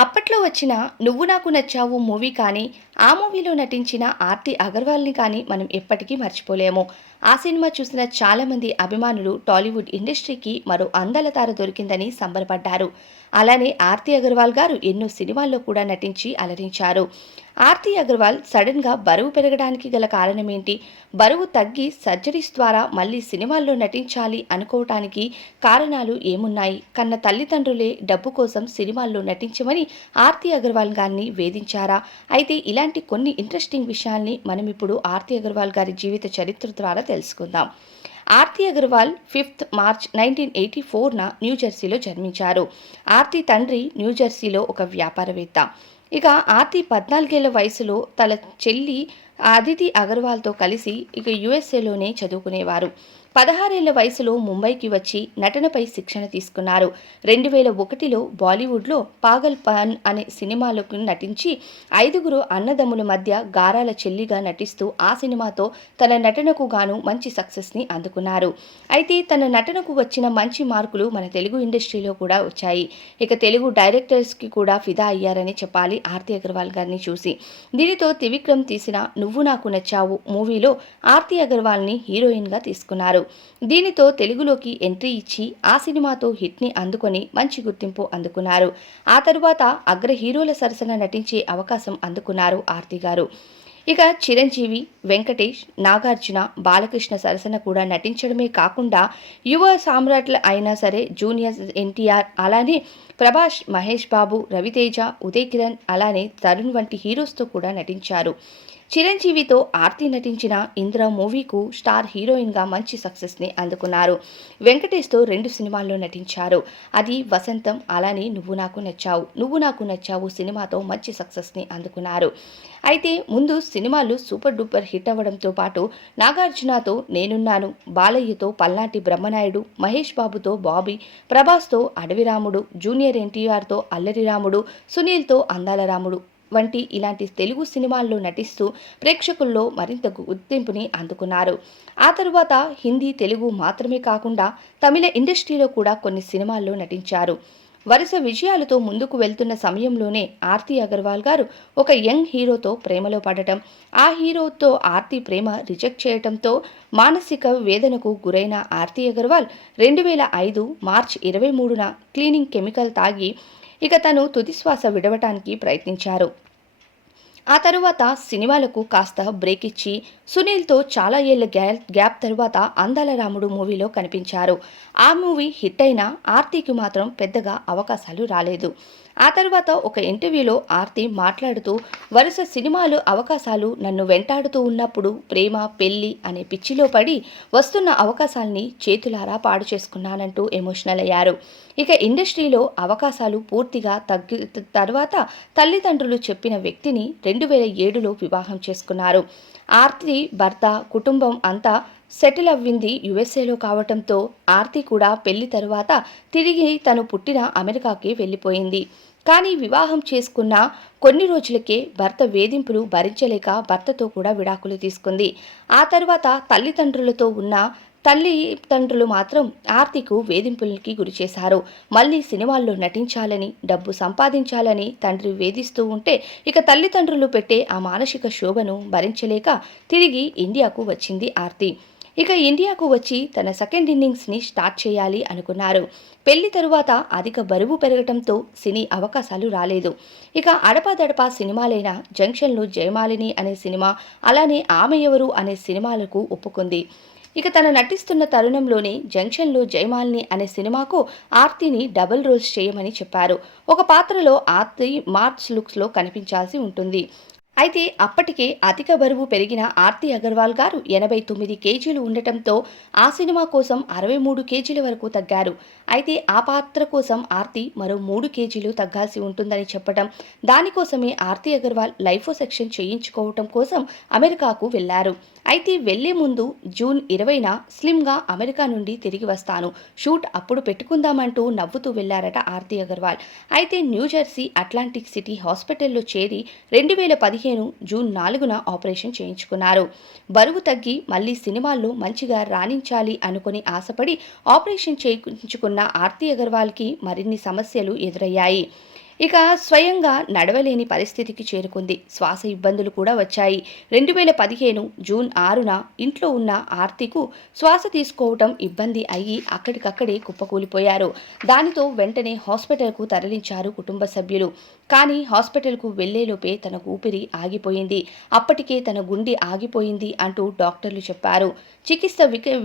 అప్పట్లో వచ్చిన 'నువ్వు నాకు నచ్చావు' మూవీ కానీ, ఆ మూవీలో నటించిన ఆర్తి అగర్వాల్‌ని కానీ మనం ఎప్పటికీ మర్చిపోలేము. ఆ సినిమా చూసిన చాలామంది అభిమానులు టాలీవుడ్ ఇండస్ట్రీకి మరో అందాల తార దొరికిందని సంబరపడ్డారు. అలానే ఆర్తి అగర్వాల్ గారు ఎన్నో సినిమాల్లో కూడా నటించి అలరించారు. ఆర్తి అగర్వాల్ సడన్‌గా బరువు పెరగడానికి గల కారణమేంటి? బరువు తగ్గి సర్జరీస్ ద్వారా మళ్ళీ సినిమాల్లో నటించాలి అనుకోవటానికి కారణాలు ఏమున్నాయి? కన్న తల్లిదండ్రులే డబ్బు కోసం సినిమాల్లో నటించమని ఆర్తి అగర్వాల్ గారిని వేధించారా? అయితే ఇలాంటి కొన్ని ఇంట్రెస్టింగ్ విషయాల్ని మనం ఇప్పుడు ఆర్తి అగర్వాల్ గారి జీవిత చరిత్ర ద్వారా తెలుసుకుందాం. ఆర్తి అగర్వాల్ 5th మార్చ్ 1984న న్యూజెర్సీలో జన్మించారు. ఆర్తి తండ్రి న్యూజెర్సీలో ఒక వ్యాపారవేత్త. ఇక ఆర్తి 14 ఏళ్ల వయసులో తన చెల్లి అదితి అగర్వాల్‌తో కలిసి యూఎస్ఏలోనే చదువుకునేవారు. 16 ఏళ్ల వయసులో ముంబైకి వచ్చి నటనపై శిక్షణ తీసుకున్నారు. 2001లో బాలీవుడ్‌లో 'పాగల్‌పన్' అనే సినిమాలోకి నటించి ఐదుగురు అన్నదమ్ముల మధ్య గారాల చెల్లిగా నటిస్తూ ఆ సినిమాతో తన నటనకు గాను మంచి సక్సెస్‌ని అందుకున్నారు. అయితే తన నటనకు వచ్చిన మంచి మార్కులు మన తెలుగు ఇండస్ట్రీలో కూడా వచ్చాయి. ఇక తెలుగు డైరెక్టర్స్‌కి కూడా ఫిదా అయ్యారని చెప్పాలి ఆర్తి అగర్వాల్ గారిని చూసి. దీనితో త్రివిక్రమ్ తీసిన 'నువ్వు నాకు నచ్చావు' మూవీలో ఆర్తి అగర్వాల్‌ని హీరోయిన్‌గా తీసుకున్నారు. దీనితో తెలుగులోకి ఎంట్రీ ఇచ్చి ఆ సినిమాతో హిట్‌ని అందుకొని మంచి గుర్తింపు అందుకున్నారు. ఆ తరువాత అగ్ర హీరోల సరసన నటించే అవకాశం అందుకున్నారు ఆర్తి గారు. ఇక చిరంజీవి, వెంకటేష్, నాగార్జున, బాలకృష్ణ సరసన కూడా నటించడమే కాకుండా యువ సామ్రాట్ల అయినా సరే జూనియర్ ఎన్టీఆర్, అలానే ప్రభాస్, మహేష్ బాబు, రవితేజ, ఉదయ్ కిరణ్, అలానే తరుణ్ వంటి హీరోస్తో కూడా నటించారు. చిరంజీవితో ఆర్తి నటించిన 'ఇంద్ర' మూవీకు స్టార్ హీరోయిన్‌గా మంచి సక్సెస్‌ని అందుకున్నారు. వెంకటేష్‌తో 2 సినిమాల్లో నటించారు. అది 'వసంతం', అలానే 'నువ్వు నాకు నచ్చావు'. 'నువ్వు నాకు నచ్చావు' సినిమాతో మంచి సక్సెస్‌ని అందుకున్నారు. అయితే ముందు సినిమాలు సూపర్ డూపర్ హిట్ అవ్వడంతో పాటు నాగార్జునతో 'నేనున్నాను', బాలయ్యతో 'పల్నాటి బ్రహ్మనాయుడు', మహేష్ బాబుతో 'బాబీ', ప్రభాస్‌తో 'అడవి రాముడు', జూనియర్ ఎన్టీఆర్‌తో 'అల్లరి రాముడు', సునీల్‌తో 'అందాల రాముడు' వంటి ఇలాంటి తెలుగు సినిమాల్లో నటిస్తూ ప్రేక్షకుల్లో మరింత గుర్తింపుని అందుకున్నారు. ఆ తరువాత హిందీ, తెలుగు మాత్రమే కాకుండా తమిళ ఇండస్ట్రీలో కూడా కొన్ని సినిమాల్లో నటించారు. వరుస విజయాలతో ముందుకు వెళ్తున్న సమయంలోనే ఆర్తి అగర్వాల్ గారు ఒక యంగ్ హీరోతో ప్రేమలో పడటం, ఆ హీరోతో ఆర్తి ప్రేమ రిజెక్ట్ చేయటంతో మానసిక వేదనకు గురైన ఆర్తి అగర్వాల్ 2005 మార్చ్ 23న క్లీనింగ్ కెమికల్ తాగి తను తుదిశ్వాస విడవటానికి ప్రయత్నించారు. ఆ తరువాత సినిమాలకు కాస్త బ్రేక్ ఇచ్చి సునీల్‌తో చాలా ఏళ్ల గ్యాప్ తరువాత 'అందాల రాముడు' మూవీలో కనిపించారు. ఆ మూవీ హిట్ అయినా ఆర్తికి మాత్రం పెద్దగా అవకాశాలు రాలేదు. ఆ తరువాత ఒక ఇంటర్వ్యూలో ఆర్తి మాట్లాడుతూ వరుస సినిమాలు అవకాశాలు నన్ను వెంటాడుతూ ఉన్నప్పుడు ప్రేమ, పెళ్లి అనే పిచ్చిలో పడి వస్తున్న అవకాశాల్ని చేతులారా పాడు చేసుకున్నానంటూ ఎమోషనల్ అయ్యారు. ఇండస్ట్రీలో అవకాశాలు పూర్తిగా తర్వాత తల్లిదండ్రులు చెప్పిన వ్యక్తిని 2007లో వివాహం చేసుకున్నారు. ఆర్తి భర్త, కుటుంబం అంతా సెటిల్ అవ్వింది యుఎస్ఏలో కావటంతో ఆర్తి కూడా పెళ్లి తరువాత తిరిగి తను పుట్టిన అమెరికాకి వెళ్ళిపోయింది. కానీ వివాహం చేసుకున్న కొన్ని రోజులకే భర్త వేధింపులు భరించలేక భర్తతో కూడా విడాకులు తీసుకుంది. ఆ తర్వాత తల్లిదండ్రులు మాత్రం ఆర్తికు వేధింపులకి గురిచేశారు. మళ్ళీ సినిమాల్లో నటించాలని, డబ్బు సంపాదించాలని తండ్రి వేధిస్తూ ఉంటే తల్లిదండ్రులు పెట్టే ఆ మానసిక శోభను భరించలేక తిరిగి ఇండియాకు వచ్చింది ఆర్తి. ఇండియాకు వచ్చి తన సెకండ్ ఇన్నింగ్స్‌ని స్టార్ట్ చేయాలి అనుకున్నారు. పెళ్లి తరువాత అధిక బరువు పెరగటంతో సినీ అవకాశాలు రాలేదు. అడపాదడపా సినిమాలైన 'జంక్షన్‌లో జయమాలిని' అనే సినిమా, అలానే 'ఆమె ఎవరు' అనే సినిమాలకు ఒప్పుకుంది. తను నటిస్తున్న తరుణంలోనే 'జంక్షన్‌లో జయమాలిని' అనే సినిమాకు ఆర్తిని డబుల్ రోల్స్ చేయమని చెప్పారు. ఒక పాత్రలో ఆర్తి మార్స్ లుక్స్‌లో కనిపించాల్సి ఉంటుంది. అయితే అప్పటికే అధిక బరువు పెరిగిన ఆర్తి అగర్వాల్ గారు 89 కేజీలు ఉండటంతో ఆ సినిమా కోసం 63 కేజీల వరకు తగ్గారు. అయితే ఆ పాత్ర కోసం ఆర్తి మరో 3 కేజీలు తగ్గాల్సి ఉంటుందని చెప్పడం, దానికోసమే ఆర్తి అగర్వాల్ లైపోసెక్షన్ చేయించుకోవటం కోసం అమెరికాకు వెళ్లారు. అయితే వెళ్లే ముందు జూన్ 20న స్లిమ్‌గా అమెరికా నుండి తిరిగి వస్తాను, షూట్ అప్పుడు పెట్టుకుందామంటూ నవ్వుతూ వెళ్లారట ఆర్తి అగర్వాల్. అయితే న్యూజెర్సీ అట్లాంటిక్ సిటీ హాస్పిటల్లో చేరి 2015 జూన్ 4న ఆపరేషన్ చేయించుకున్నారు. బరువు తగ్గి మళ్లీ సినిమాల్లో మంచిగా రాణించాలి అనుకుని ఆశపడి ఆపరేషన్ చేయించుకున్న ఆర్తి అగర్వాల్‌కి మరిన్ని సమస్యలు ఎదురయ్యాయి. ఇక స్వయంగా నడవలేని పరిస్థితికి చేరుకుంది. శ్వాస ఇబ్బందులు కూడా వచ్చాయి. 2015 జూన్ 6న ఇంట్లో ఉన్న ఆర్తికు శ్వాస తీసుకోవటం ఇబ్బంది అయ్యి అక్కడికక్కడే కుప్పకూలిపోయారు. దానితో వెంటనే హాస్పిటల్కు తరలించారు కుటుంబ సభ్యులు. కానీ హాస్పిటల్కు వెళ్లేలోపే తన ఊపిరి ఆగిపోయింది. అప్పటికే తన గుండె ఆగిపోయింది అంటూ డాక్టర్లు చెప్పారు. చికిత్స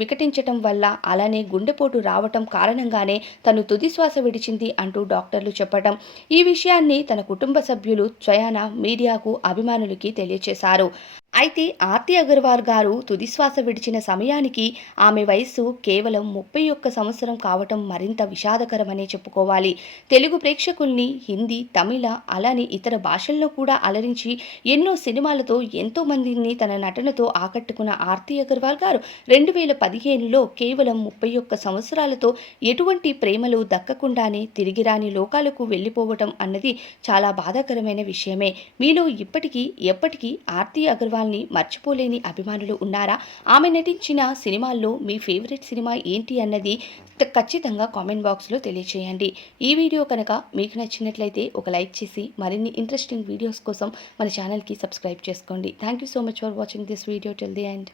వికటించటం వల్ల అలానే గుండెపోటు రావటం కారణంగానే తను తుది శ్వాస విడిచింది అంటూ డాక్టర్లు చెప్పటం, ఈ విషయాన్ని తన కుటుంబ సభ్యులు స్వయాన మీడియాకు, అభిమానులకి తెలియచేశారు. అయితే ఆర్తి అగర్వాల్ గారు తుదిశ్వాస విడిచిన సమయానికి ఆమె వయస్సు కేవలం 31 సంవత్సరం కావటం మరింత విషాదకరమనే చెప్పుకోవాలి. తెలుగు ప్రేక్షకుల్ని హిందీ, తమిళ అలానే ఇతర భాషల్లో కూడా అలరించి ఎన్నో సినిమాలతో ఎంతో మందిని తన నటనతో ఆకట్టుకున్న ఆర్తి అగర్వాల్ గారు 2015లో కేవలం 31 సంవత్సరాలతో ఎటువంటి ప్రేమలు దక్కకుండానే తిరిగి రాని లోకాలకు వెళ్ళిపోవటం అన్నది చాలా బాధాకరమైన విషయమే. మీలో ఇప్పటికీ ఎప్పటికీ ఆర్తి అగర్వాల్ మర్చిపోలేని అభిమానులు ఉన్నారా? ఆమె నటించిన సినిమాల్లో మీ ఫేవరెట్ సినిమా ఏంటి అన్నది ఖచ్చితంగా కామెంట్ బాక్స్లో తెలియచేయండి. ఈ వీడియో కనుక మీకు నచ్చినట్లయితే ఒక లైక్ చేసి మరిన్ని ఇంట్రెస్టింగ్ వీడియోస్ కోసం మన ఛానల్కి సబ్స్క్రైబ్ చేసుకోండి. Thank you so much for watching this video till the end.